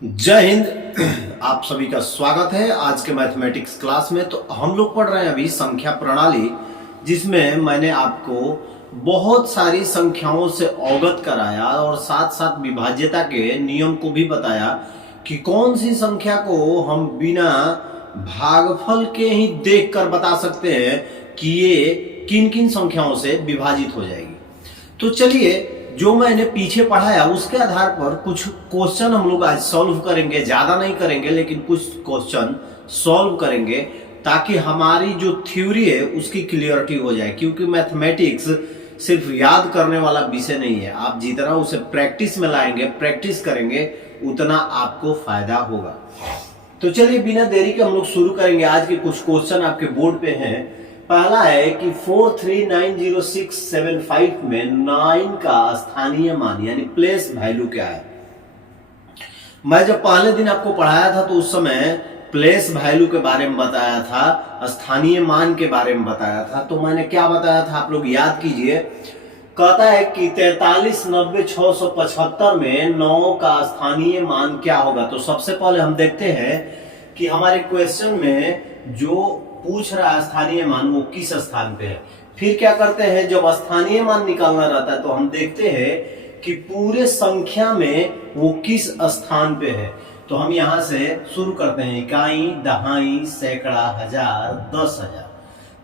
जय हिंद। आप सभी का स्वागत है आज के मैथमेटिक्स क्लास में। तो हम लोग पढ़ रहे हैं अभी संख्या प्रणाली, जिसमें मैंने आपको बहुत सारी संख्याओं से अवगत कराया और साथ साथ विभाज्यता के नियम को भी बताया कि कौन सी संख्या को हम बिना भागफल के ही देखकर बता सकते हैं कि ये किन किन संख्याओं से विभाजित हो जाएगी। तो चलिए, जो मैंने पीछे पढ़ाया उसके आधार पर कुछ क्वेश्चन हम लोग आज सॉल्व करेंगे। ज्यादा नहीं करेंगे लेकिन कुछ क्वेश्चन सॉल्व करेंगे ताकि हमारी जो थ्योरी है उसकी क्लियरिटी हो जाए, क्योंकि मैथमेटिक्स सिर्फ याद करने वाला विषय नहीं है। आप जितना उसे प्रैक्टिस में लाएंगे, प्रैक्टिस करेंगे, उतना आपको फायदा होगा। तो चलिए बिना देरी के हम लोग शुरू करेंगे। आज के कुछ क्वेश्चन आपके बोर्ड पे हैं। पहला है कि 4390675 में 9 का स्थानीय मान यानी प्लेस वैल्यू क्या है। मैं जब पहले दिन आपको पढ़ाया था तो उस समय प्लेस वैल्यू के बारे में बताया था, स्थानीय मान के बारे में बताया था। तो मैंने क्या बताया था आप लोग याद कीजिए। कहता है कि 4390,675 में 9 का स्थानीय मान क्या होगा। तो सबसे पहले हम देखते हैं कि हमारे क्वेश्चन में जो पूछ रहा है स्थानीय मान वो किस स्थान पे है। फिर क्या करते हैं, जब स्थानीय मान निकालना रहता है तो हम देखते हैं कि पूरे संख्या में वो किस स्थान पे है। तो हम यहां से शुरू करते हैं, इकाई, दहाई, सैकड़ा, हजार, 10,000।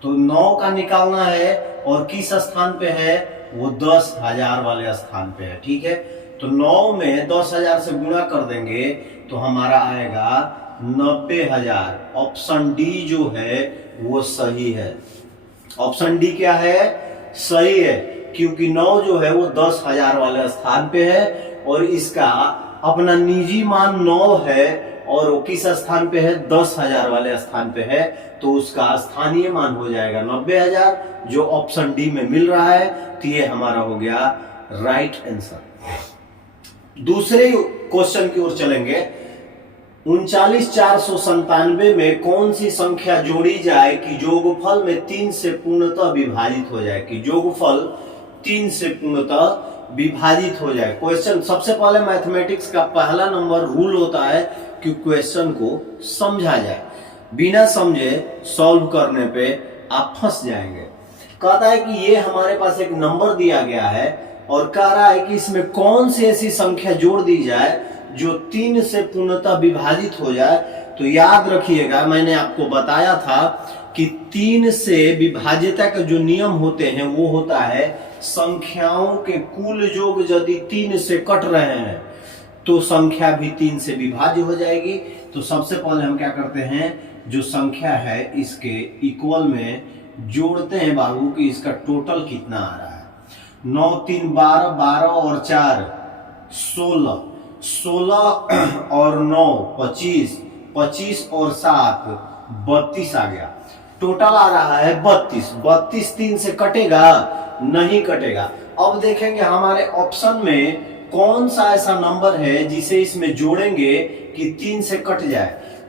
तो 9 का निकालना है और किस स्थान पे है, वो 10,000 वाले स्थान पे है। ठीक है, तो 9 में 10,000 से गुणा कर देंगे तो हमारा आएगा 90,000। ऑप्शन डी जो है वो सही है। ऑप्शन डी क्या है, सही है, क्योंकि 9 जो है वो 10,000 वाले स्थान पे है और इसका अपना निजी मान 9 है और वो किस स्थान पे है, 10,000 वाले स्थान पे है। तो उसका स्थानीय मान हो जाएगा 90,000, जो ऑप्शन डी में मिल रहा है। तो ये हमारा हो गया राइट आंसर। दूसरे क्वेश्चन की ओर चलेंगे। 39,497 में कौन सी संख्या जोड़ी जाए कि जोगफल में 3 से पूर्णतः विभाजित हो जाए, कि जोगफल 3 से पूर्णतः विभाजित हो जाए। क्वेश्चन सबसे पहले मैथमेटिक्स का पहला नंबर रूल होता है कि क्वेश्चन को समझा जाए। बिना समझे सॉल्व करने पे आप फंस जाएंगे। कहता है कि ये हमारे पास एक नंबर दिया गया है और कह रहा है कि इसमें कौन सी ऐसी संख्या जोड़ दी जाए जो 3 से पूर्णतः विभाजित हो जाए। तो याद रखिएगा, मैंने आपको बताया था कि 3 से विभाज्यता के जो नियम होते हैं वो होता है संख्याओं के कुल योग यदि 3 से कट रहे हैं तो संख्या भी 3 से विभाज्य हो जाएगी। तो सबसे पहले हम क्या करते हैं, जो संख्या है इसके इक्वल में जोड़ते हैं बाबू कि इसका टोटल कितना आ रहा है। 9 3 12, 12 और 4 16, 16 और 9 25, 25 और 7 32 आ गया। टोटल आ रहा है 32। 32 3 से कटेगा, नहीं कटेगा। अब देखेंगे हमारे ऑप्शन में कौन सा ऐसा नंबर है जिसे इसमें जोड़ेंगे कि 3 से कट जाए।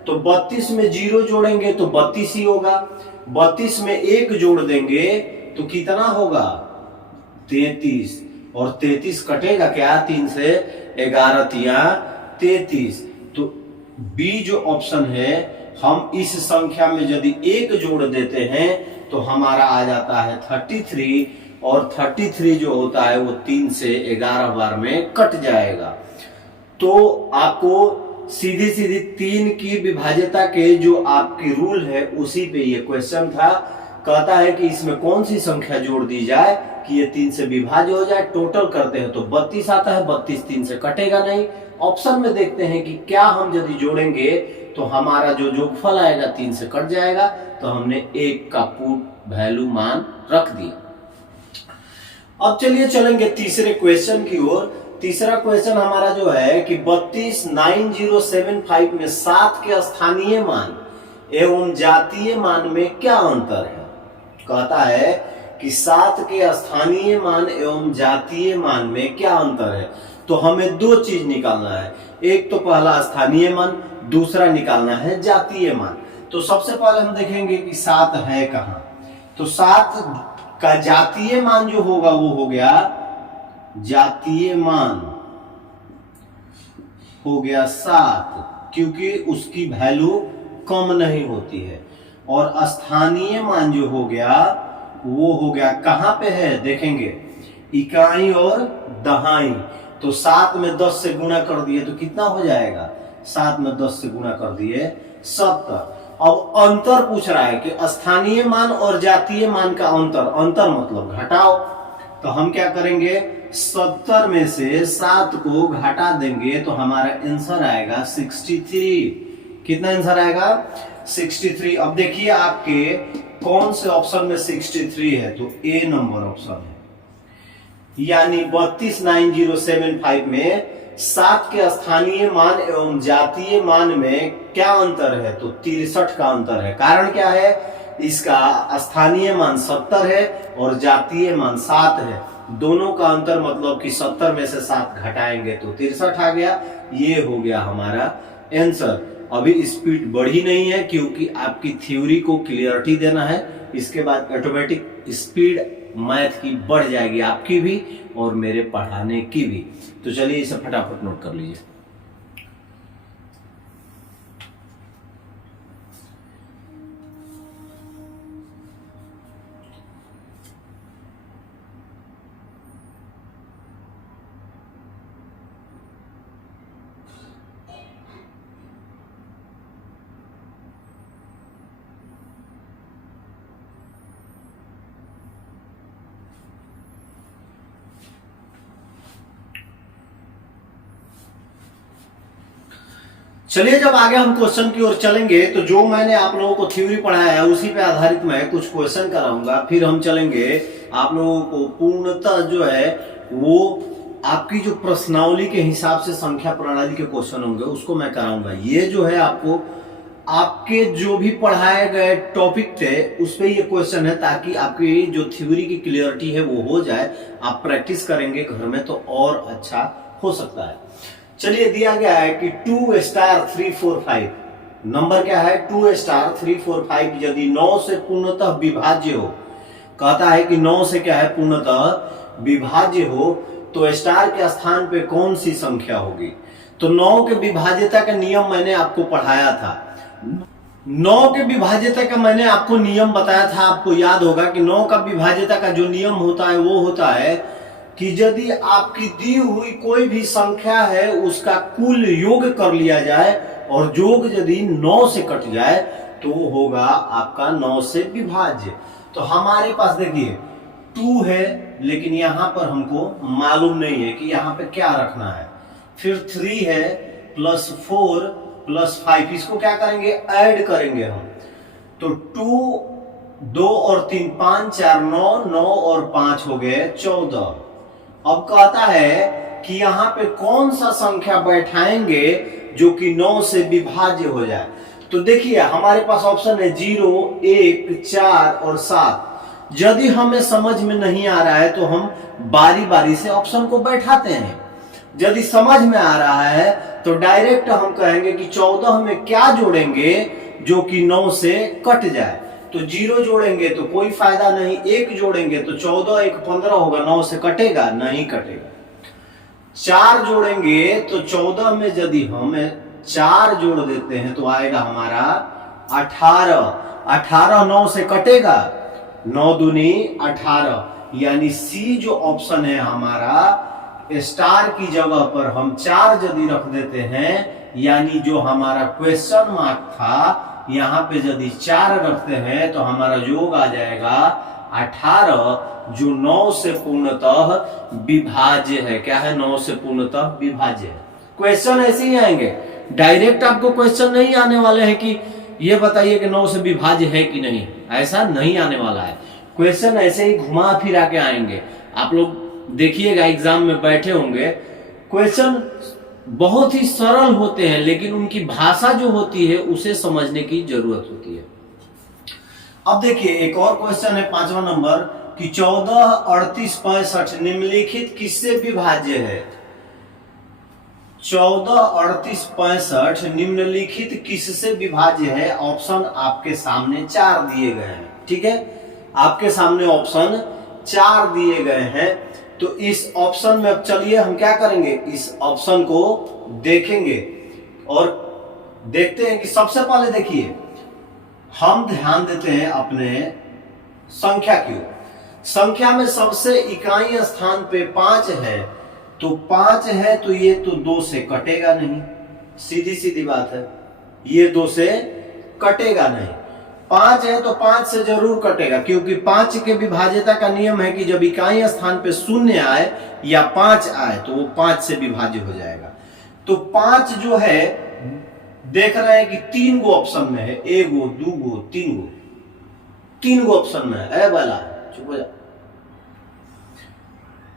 तो 32 में 0 जोड़ेंगे तो 32 ही होगा। 32 में 1 जोड़ देंगे तो कितना होगा, 33। और 33 कटेगा क्या 3 से, 11 तिया 33। तो बी जो ऑप्शन है, हम इस संख्या में यदि 1 जोड़ देते हैं तो हमारा आ जाता है 33 और 33 जो होता है वो 3 से 11 बार में कट जाएगा। तो आपको सीधी सीधी 3 की विभाज्यता के जो आपकी रूल है उसी पे ये क्वेश्चन था। कहता है कि इसमें कौन सी संख्या जोड़ दी जाए कि ये 3 से विभाज्य हो जाए। टोटल करते हैं तो 32 आता है, 32 3 से कटेगा नहीं। ऑप्शन में देखते हैं कि क्या हम यदि जोड़ेंगे तो हमारा जो जोगफल आएगा 3 से कट जाएगा। तो हमने 1 का पुट वैल्यू मान रख दिया। अब चलिए चलेंगे तीसरे क्वेश्चन की ओर। तीसरा क्वेश्चन हमारा जो है कि 32,9075 में 7 के स्थानीय मान एवं जातीय मान में क्या अंतर है। कहता है कि 7 के स्थानीय मान एवं जातीय मान में क्या अंतर है। तो हमें 2 चीज निकालना है, एक तो पहला स्थानीय मान, दूसरा निकालना है जातीय मान। तो सबसे पहले हम देखेंगे कि 7 है कहां। तो 7 का जातीय मान जो होगा वो हो गया, जातीय मान हो गया 7, क्योंकि उसकी वैल्यू कम नहीं होती है। और स्थानीय मान जो हो गया वो हो गया, कहां पे है देखेंगे, इकाई और दहाई। तो 7 में 10 से गुणा कर दिए तो कितना हो जाएगा, 7 में 10 से गुणा कर दिए 70। अब अंतर पूछ रहा है कि स्थानीय मान और जातीय मान का अंतर, अंतर मतलब घटाओ। तो हम क्या करेंगे, 70 में से 7 को घटा देंगे तो हमारा आंसर आएगा 63। कितना आंसर आएगा, 63। अब देखिए आपके कौन से ऑप्शन में 63 है, तो ए नंबर ऑप्शन है, यानी 329075 में 7 के स्थानीय मान एवं जातीय मान में क्या अंतर है, तो 63 का अंतर है। कारण क्या है, इसका स्थानीय मान 70 है और जातीय मान 7 है। दोनों का अंतर मतलब कि 70 में से 7 घटाएंगे तो 63 आ गया। ये हो गया हमारा आंसर। अभी स्पीड बढ़ी नहीं है क्योंकि आपकी थ्योरी को क्लियरिटी देना है। इसके बाद ऑटोमेटिक स्पीड मैथ की बढ़ जाएगी, आपकी भी और मेरे पढ़ाने की भी। तो चलिए इसे फटाफट नोट कर लीजिए। चलिए जब आगे हम क्वेश्चन की ओर चलेंगे तो जो मैंने आप लोगों को थ्योरी पढ़ाया है उसी पे आधारित मैं कुछ क्वेश्चन कराऊंगा। फिर हम चलेंगे आप लोगों को पूर्णतः जो है वो आपकी जो प्रश्नावली के हिसाब से संख्या प्रणाली के क्वेश्चन होंगे उसको मैं कराऊंगा। ये जो है आपको आपके जो भी पढ़ाए गए टॉपिक थे उस पे ये क्वेश्चन है, ताकि आपकी जो थ्योरी की क्लियरिटी है वो हो जाए। आप प्रैक्टिस करेंगे घर में तो और अच्छा हो सकता है। चलिए दिया गया है कि 2 स्टार 3 4 5 नंबर क्या है, 2 स्टार 3 4 5 यदि 9 से पूर्णतः विभाज्य हो, कहता है कि 9 से क्या है पूर्णतः विभाज्य हो तो स्टार के स्थान पे कौन सी संख्या होगी। तो 9 के विभाज्यता का नियम मैंने आपको पढ़ाया था। 9 के विभाज्यता का मैंने आपको नियम बताया था। आपको याद होगा कि 9 का विभाज्यता का जो नियम होता है वो होता है कि यदि आपकी दी हुई कोई भी संख्या है उसका कुल योग कर लिया जाए और योग यदि 9 से कट जाए तो होगा आपका 9 से विभाज्य। तो हमारे पास देखिए 2 है लेकिन यहां पर हमको मालूम नहीं है कि यहां पे क्या रखना है। फिर 3 है प्लस 4 प्लस 5, इसको क्या करेंगे, ऐड करेंगे हम। तो 2 2 और 3 5 4 9 9 और 5 हो गए 14। अब कहता है कि यहाँ पे कौन सा संख्या बैठाएंगे जो कि 9 से विभाज्य हो जाए। तो देखिए हमारे पास ऑप्शन है 0 1 4 और 7। यदि हमें समझ में नहीं आ रहा है तो हम बारी बारी से ऑप्शन को बैठाते हैं। यदि समझ में आ रहा है तो डायरेक्ट हम कहेंगे कि 14 में क्या जोड़ेंगे जो कि 9 से कट जाए। तो 0 जोड़ेंगे तो कोई फायदा नहीं, 1 जोड़ेंगे तो 14 1 15 होगा, 9 से कटेगा नहीं कटेगा। 4 जोड़ेंगे तो 14 में यदि हम 4 जोड़ देते हैं तो आएगा हमारा 18। 18 9 से कटेगा, 9 दूनी 18, यानी सी जो ऑप्शन है हमारा स्टार की जगह पर हम 4 यदि रख देते हैं, यानी जो हमारा क्वेश्चन मार्क था यहां पे यदि 4 रखते हैं तो हमारा योग आ जाएगा 18 जो 9 से पूर्णतः विभाज्य है। क्या है, 9 से पूर्णतः विभाज्य है। क्वेश्चन ऐसे ही आएंगे, डायरेक्ट आपको क्वेश्चन नहीं आने वाले हैं कि ये बताइए कि 9 से विभाज्य है कि नहीं, ऐसा नहीं आने वाला है। क्वेश्चन ऐसे ही घुमा फिरा के आएंगे। आप लोग देखिएगा एग्जाम में बैठे होंगे, क्वेश्चन बहुत ही सरल होते हैं लेकिन उनकी भाषा जो होती है उसे समझने की जरूरत होती है। अब देखिए एक और क्वेश्चन है 5वां नंबर कि 14 38 65 निम्नलिखित किससे विभाज्य है। 14 38 65 निम्नलिखित किससे विभाज्य है। ऑप्शन आपके सामने 4 दिए गए हैं, ठीक है, आपके सामने ऑप्शन 4 दिए गए हैं। तो इस ऑप्शन में अब चलिए हम क्या करेंगे, इस ऑप्शन को देखेंगे और देखते हैं कि सबसे पहले देखिए हम ध्यान देते हैं अपने संख्या की ओर। संख्या में सबसे इकाई स्थान पे 5 है, तो 5 है तो ये तो 2 से कटेगा नहीं, सीधी सीधी बात है, ये 2 से कटेगा नहीं। 5 है तो 5 से जरूर कटेगा, क्योंकि 5 के विभाज्यता का नियम है कि जब इकाई स्थान पे 0 आए या 5 आए तो वो 5 से विभाज्य हो जाएगा। तो 5 जो है देख रहे हैं कि 3 गो ऑप्शन में है, 1 गो 2 गो 3 गो ऑप्शन में है, वाला चुप हो जा।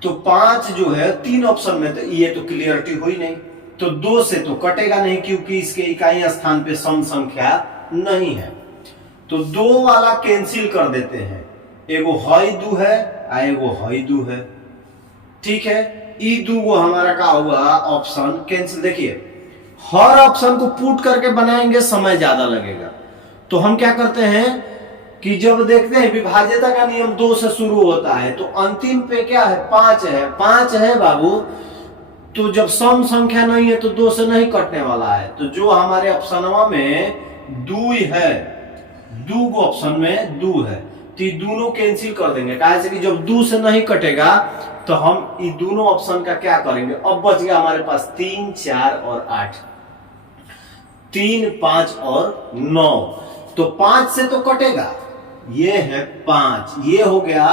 तो 5 जो है 3 ऑप्शन में, तो ये तो क्लियरिटी हुई नहीं, तो 2 से तो कटेगा नहीं क्योंकि इसके इकाई स्थान पे सम संख्या नहीं है। तो 2 वाला कैंसिल कर देते हैं, एगो हई 2 है आ एगो हई 2 है, ठीक है। ई 2 गो हमारा का हुआ ऑप्शन कैंसिल। देखिए हर ऑप्शन को पुट करके बनाएंगे समय ज्यादा लगेगा, तो हम क्या करते हैं कि जब देखते हैं विभाज्यता का नियम 2 से शुरू होता है, तो अंतिम पे क्या है 5 है बाबू, तो जब सम संख्या नहीं है तो 2 से नहीं कटने वाला है। तो जो हमारे ऑप्शनवा में 2 है, 2 गो ऑप्शन में 2 है, तो ये दोनों कैंसिल कर देंगे, कहा कि जब 2 से नहीं कटेगा तो हम ये दोनों ऑप्शन का क्या करेंगे। अब बच गया हमारे पास 3, 4 और 8, 3, 5 और 9, तो 5 से तो कटेगा, ये है 5, ये हो गया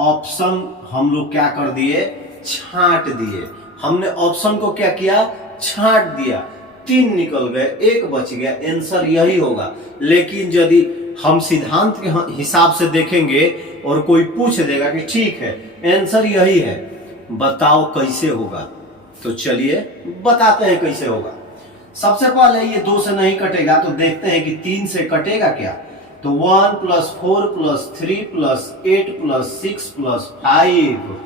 ऑप्शन। हम लोग क्या कर दिए, छांट दिए, हमने ऑप्शन को क्या किया, छांट दिया। 3 निकल गए, 1 बच गया, आंसर यही होगा। लेकिन यदि हम सिद्धांत के हिसाब से देखेंगे और कोई पूछ देगा कि ठीक है आंसर यही है, बताओ कैसे होगा, तो चलिए बताते हैं कैसे होगा। सबसे पहले ये 2 से नहीं कटेगा, तो देखते हैं कि 3 से कटेगा क्या। तो 1 + 4 + 3 + 8 + 6 + 5,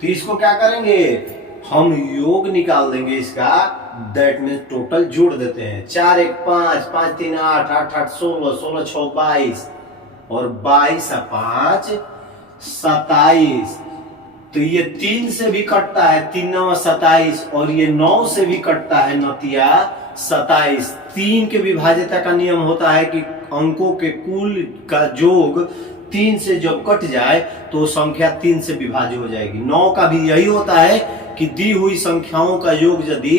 तो इसको क्या करेंगे, हम योग निकाल देंगे इसका, दैट मीन्स टोटल जोड़ देते हैं। 4 1 5, 5 3 8, 8 8 16, 16 6 22 और 22 और 5 27। तो ये 3 से भी कटता है, 3 9 27, और ये 9 से भी कटता है, 9 27। 3 के विभाज्यता का नियम होता है कि अंकों के कुल का योग 3 से जब कट जाए तो संख्या 3 से विभाज्य हो जाएगी। 9 का भी यही होता है कि दी हुई संख्याओं का योग यदि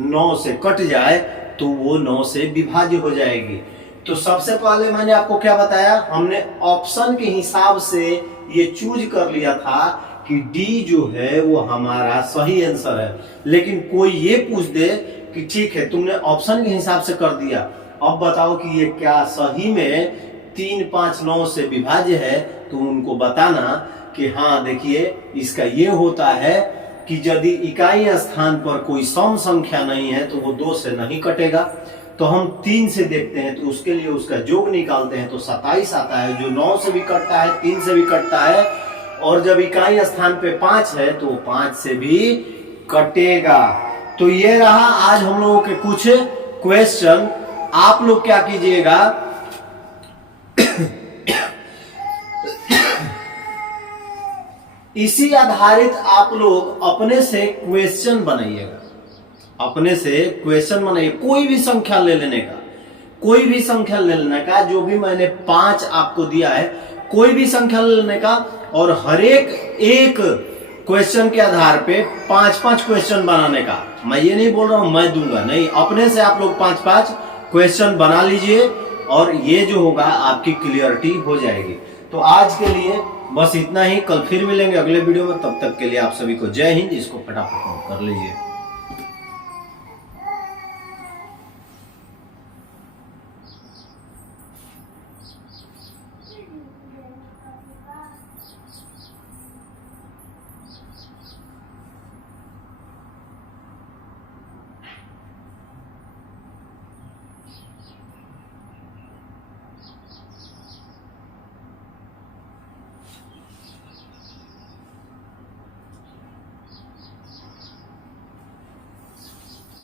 9 से कट जाए तो वो 9 से विभाज्य हो जाएगी। तो सबसे पहले मैंने आपको क्या बताया, हमने ऑप्शन के हिसाब से ये चूज कर लिया था कि डी जो है वो हमारा सही आंसर है। लेकिन कोई ये पूछ दे कि ठीक है तुमने ऑप्शन के हिसाब से कर दिया, अब बताओ कि ये क्या सही में 3 5 9 से विभाज्य है, तो उनको बताना कि हाँ देखिए इसका ये होता है कि यदि इकाई स्थान पर कोई सम संख्या नहीं है तो वो 2 से नहीं कटेगा। तो हम 3 से देखते हैं, तो उसके लिए उसका योग निकालते हैं तो 27 आता है, जो 9 से भी कटता है, 3 से भी कटता है, और जब इकाई स्थान पे 5 है तो 5 से भी कटेगा। तो ये रहा आज हम लोगों के कुछ क्वेश्चन। आप लोग क्या कीजिएगा, इसी आधारित आप लोग अपने से क्वेश्चन बनाइएगा, अपने से क्वेश्चन बनाइए। कोई भी संख्या ले लेने का, कोई भी संख्या ले लेने का, जो भी मैंने 5 आपको दिया है, कोई भी संख्या ले लेने का, और हर एक क्वेश्चन के आधार पे 5-5 क्वेश्चन बनाने का। मैं ये नहीं बोल रहा हूं मैं दूंगा, नहीं, अपने से आप लोग 5-5 क्वेश्चन बना लीजिए और ये जो होगा आपकी क्लियरिटी हो जाएगी। तो आज के लिए बस इतना ही, कल फिर मिलेंगे अगले वीडियो में। तब तक के लिए आप सभी को जय हिंद। इसको फटाफट कर लीजिए।